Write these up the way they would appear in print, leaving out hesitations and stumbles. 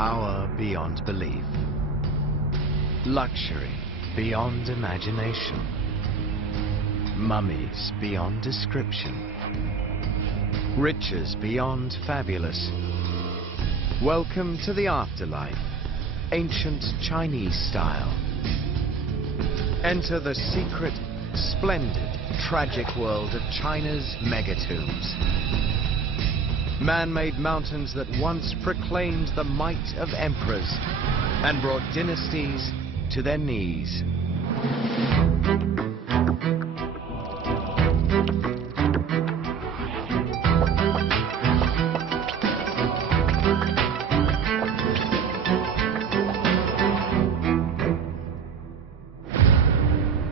Power beyond belief. Luxury beyond imagination. Mummies beyond description. Riches beyond fabulous. Welcome to the afterlife, ancient Chinese style. Enter the secret, splendid, tragic world of China's megatombs. Man-made mountains that once proclaimed the might of emperors and brought dynasties to their knees.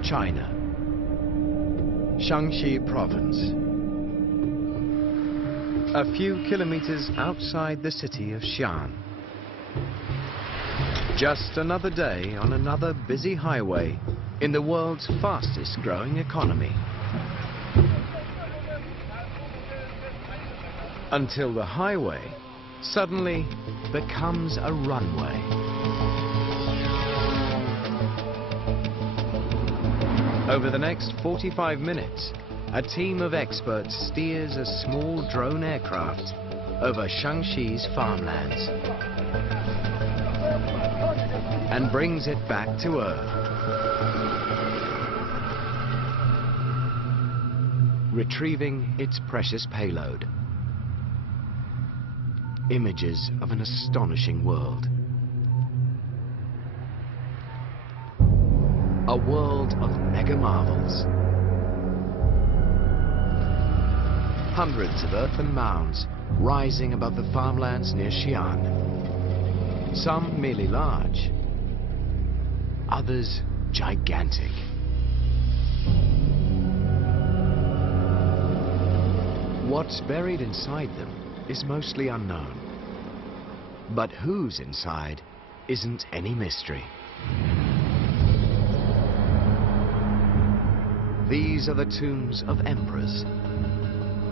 China, Shaanxi province. A few kilometers outside the city of Xi'an. Just another day on another busy highway in the world's fastest growing economy. Until the highway suddenly becomes a runway. Over the next 45 minutes, a team of experts steers a small drone aircraft over Shaanxi's farmlands and brings it back to Earth, retrieving its precious payload. Images of an astonishing world. A world of mega marvels. Hundreds of earthen mounds rising above the farmlands near Xi'an. Some merely large, others gigantic. What's buried inside them is mostly unknown. But who's inside isn't any mystery. These are the tombs of emperors,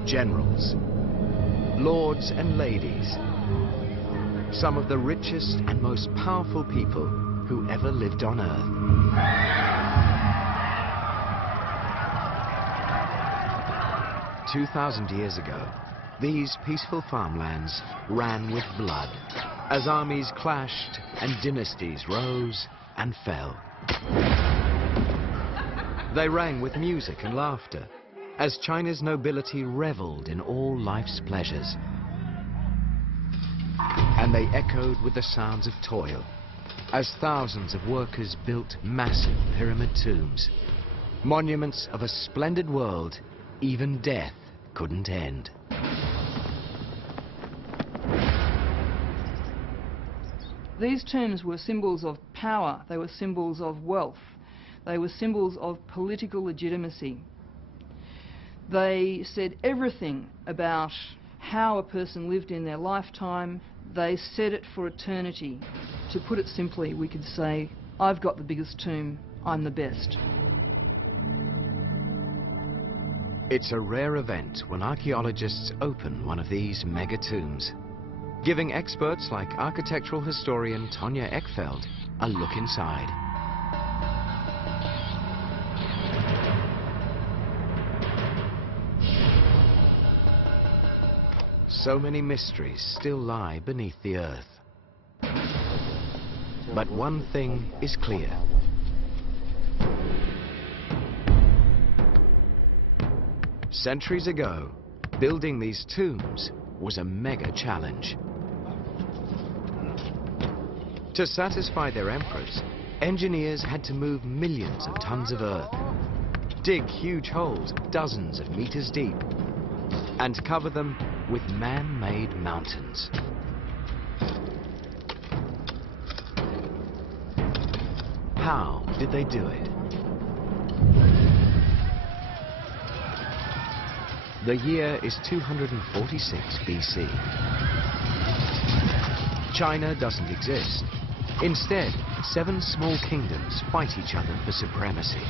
generals, lords and ladies, some of the richest and most powerful people who ever lived on Earth. 2,000 years ago, these peaceful farmlands ran with blood as armies clashed and dynasties rose and fell. They rang with music and laughter as China's nobility reveled in all life's pleasures. And they echoed with the sounds of toil as thousands of workers built massive pyramid tombs, monuments of a splendid world even death couldn't end. These tombs were symbols of power, they were symbols of wealth, they were symbols of political legitimacy. They said everything about how a person lived in their lifetime. They said it for eternity. To put it simply, we could say, I've got the biggest tomb, I'm the best. It's a rare event when archaeologists open one of these mega tombs, giving experts like architectural historian Tonya Eckfeld a look inside. So many mysteries still lie beneath the earth. But one thing is clear. Centuries ago, building these tombs was a mega challenge. To satisfy their emperors, engineers had to move millions of tons of earth, dig huge holes dozens of meters deep, and cover them with man-made mountains. How did they do it? The year is 246 BC. China doesn't exist. Instead, 7 small kingdoms fight each other for supremacy.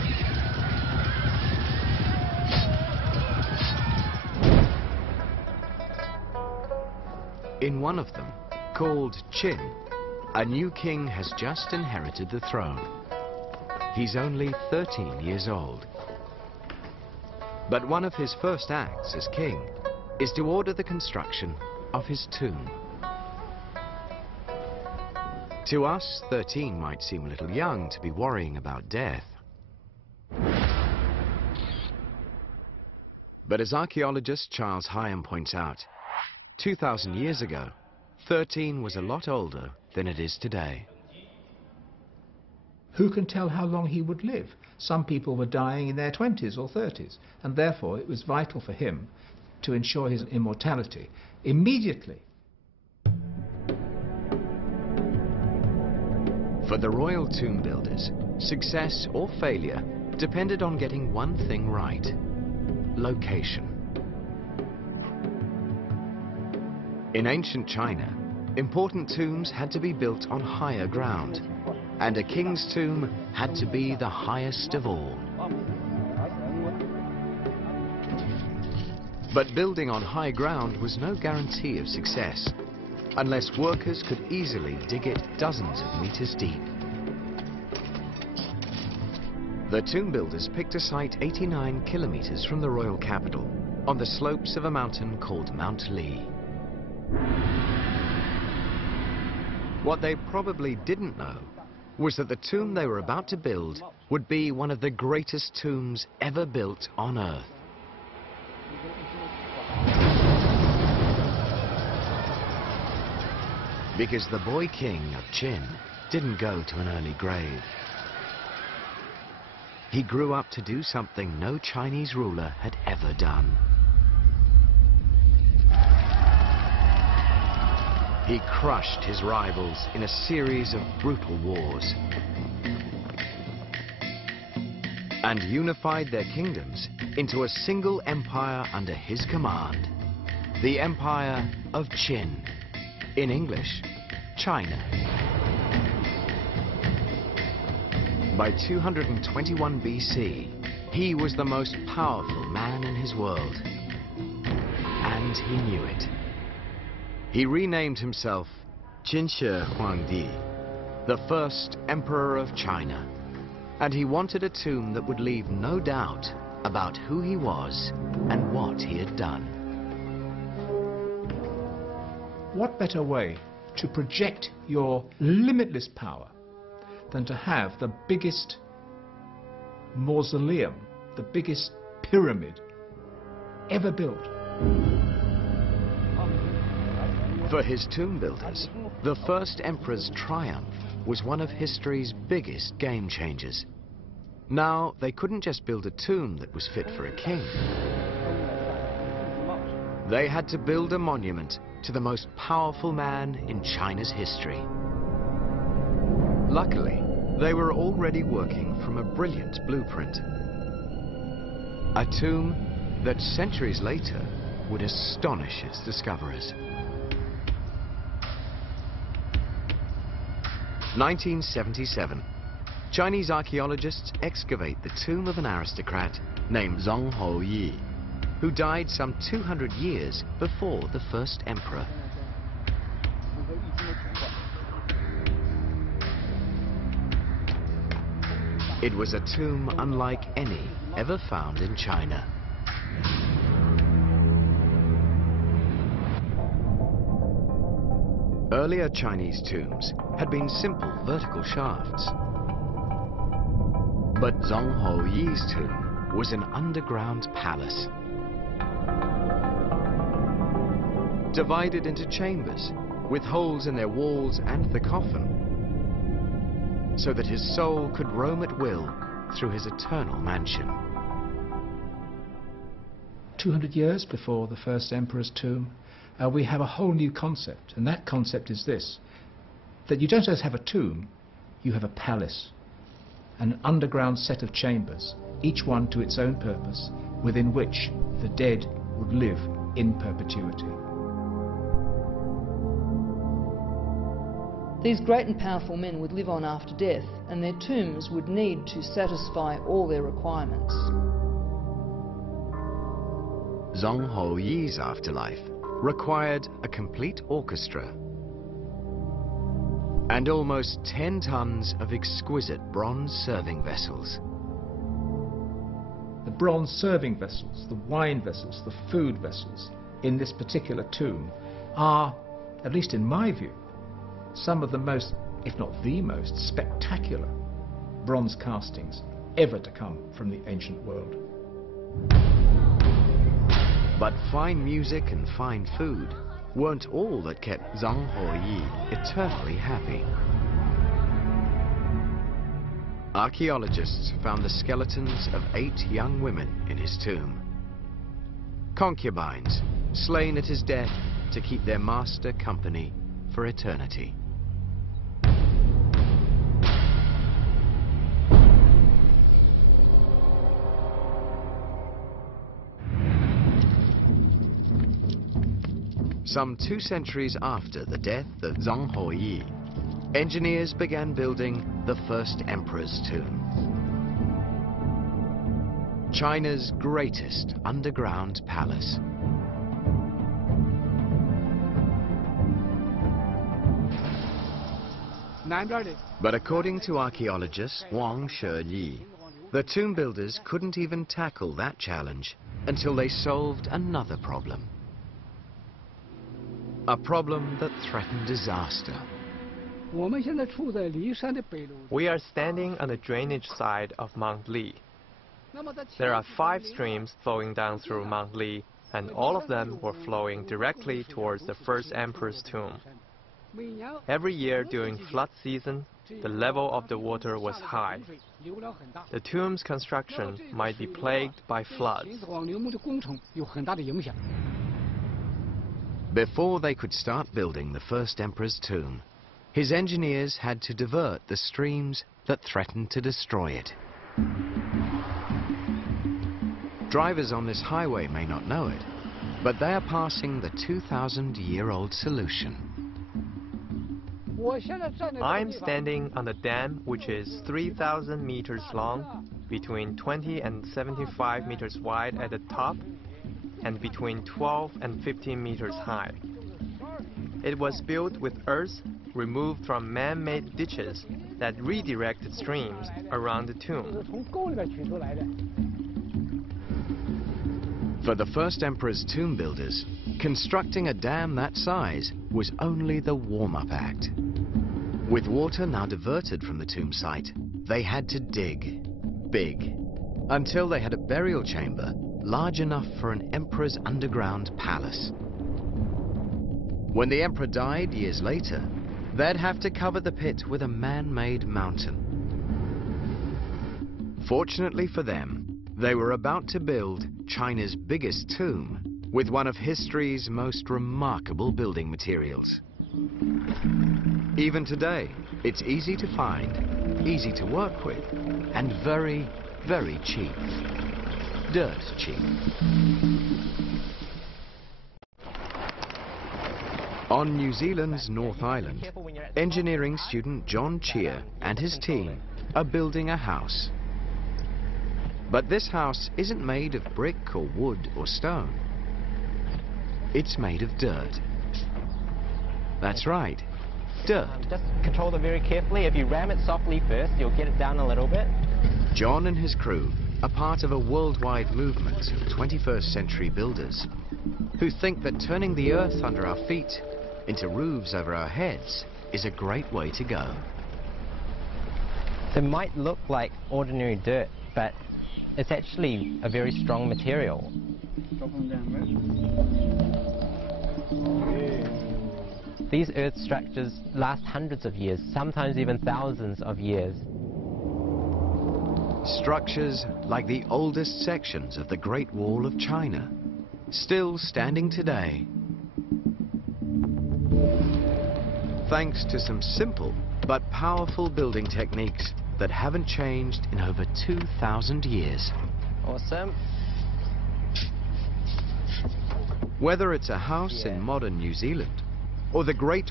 In one of them, called Qin, A new king has just inherited the throne. He's only 13 years old. But one of his first acts as king is to order the construction of his tomb. To us, 13 might seem a little young to be worrying about death. But as archaeologist Charles Hyam points out, 2,000 years ago, 13 was a lot older than it is today. Who can tell how long he would live? Some people were dying in their 20s or 30s, and therefore it was vital for him to ensure his immortality immediately. For the royal tomb builders, success or failure depended on getting one thing right: location. In ancient China, important tombs had to be built on higher ground, and a king's tomb had to be the highest of all. But building on high ground was no guarantee of success, unless workers could easily dig it dozens of meters deep. The tomb builders picked a site 89 kilometers from the royal capital, on the slopes of a mountain called Mount Li. What they probably didn't know was that the tomb they were about to build would be one of the greatest tombs ever built on Earth. Because the boy king of Qin didn't go to an early grave. He grew up to do something no Chinese ruler had ever done. He crushed his rivals in a series of brutal wars and unified their kingdoms into a single empire under his command, the Empire of Qin. In English, China. By 221 BC, he was the most powerful man in his world, and he knew it. He renamed himself Qin Shi Huangdi, the first emperor of China, and he wanted a tomb that would leave no doubt about who he was and what he had done. What better way to project your limitless power than to have the biggest mausoleum, the biggest pyramid ever built? For his tomb builders, the first emperor's triumph was one of history's biggest game changers. Now, they couldn't just build a tomb that was fit for a king. They had to build a monument to the most powerful man in China's history. Luckily, they were already working from a brilliant blueprint. A tomb that centuries later would astonish its discoverers. 1977, Chinese archaeologists excavate the tomb of an aristocrat named Zhang Houyi, who died some 200 years before the first emperor. It was a tomb unlike any ever found in China. Earlier Chinese tombs had been simple vertical shafts. But Zhang Houyi's tomb was an underground palace, divided into chambers with holes in their walls and the coffin, so that his soul could roam at will through his eternal mansion. 200 years before the first emperor's tomb, we have a whole new concept, and that concept is this: that you don't just have a tomb, you have a palace, an underground set of chambers, each one to its own purpose, within which the dead would live in perpetuity. These great and powerful men would live on after death, and their tombs would need to satisfy all their requirements. Zhang Houyi's afterlife required a complete orchestra. and almost 10 tons of exquisite bronze serving vessels. The bronze serving vessels, the wine vessels, the food vessels in this particular tomb are, at least in my view, some of the most, if not the most, spectacular bronze castings ever to come from the ancient world. But fine music and fine food weren't all that kept Zhang Huoyi eternally happy. Archaeologists found the skeletons of 8 young women in his tomb. Concubines, slain at his death to keep their master company for eternity. Some 2 centuries after the death of Zhang Huoyi, engineers began building the first emperor's tomb. China's greatest underground palace. But according to archaeologist Wang Sheyi, the tomb builders couldn't even tackle that challenge until they solved another problem. A problem that threatened disaster. We are standing on the drainage side of Mount Li. There are 5 streams flowing down through Mount Li, and all of them were flowing directly towards the first emperor's tomb. Every year during flood season, the level of the water was high. The tomb's construction might be plagued by floods. Before they could start building the first emperor's tomb, his engineers had to divert the streams that threatened to destroy it. Drivers on this highway may not know it, but they are passing the 2,000-year-old solution. I'm standing on the dam, which is 3,000 meters long, between 20 and 75 meters wide at the top, and between 12 and 15 meters high. It was built with earth removed from man-made ditches that redirected streams around the tomb. For the first emperor's tomb builders, constructing a dam that size was only the warm-up act. With water now diverted from the tomb site, they had to dig big until they had a burial chamber large enough for an emperor's underground palace. When the emperor died years later, they'd have to cover the pit with a man-made mountain. Fortunately for them, they were about to build China's biggest tomb with one of history's most remarkable building materials. Even today, it's easy to find, easy to work with, and very, very cheap. Dirt cheap. On New Zealand's North Island, engineering student John Cheer and his team are building a house. But this house isn't made of brick or wood or stone. It's made of dirt. That's right, dirt. Just control it very carefully. If you ram it softly first, you'll get it down a little bit. John and his crew are part of a worldwide movement of 21st century builders who think that turning the earth under our feet into roofs over our heads is a great way to go. It might look like ordinary dirt, but it's actually a very strong material. These earth structures last hundreds of years, sometimes even thousands of years. Structures like the oldest sections of the Great Wall of China, still standing today. Thanks to some simple but powerful building techniques that haven't changed in over 2,000 years. Awesome. Whether it's a house in modern New Zealand or the Great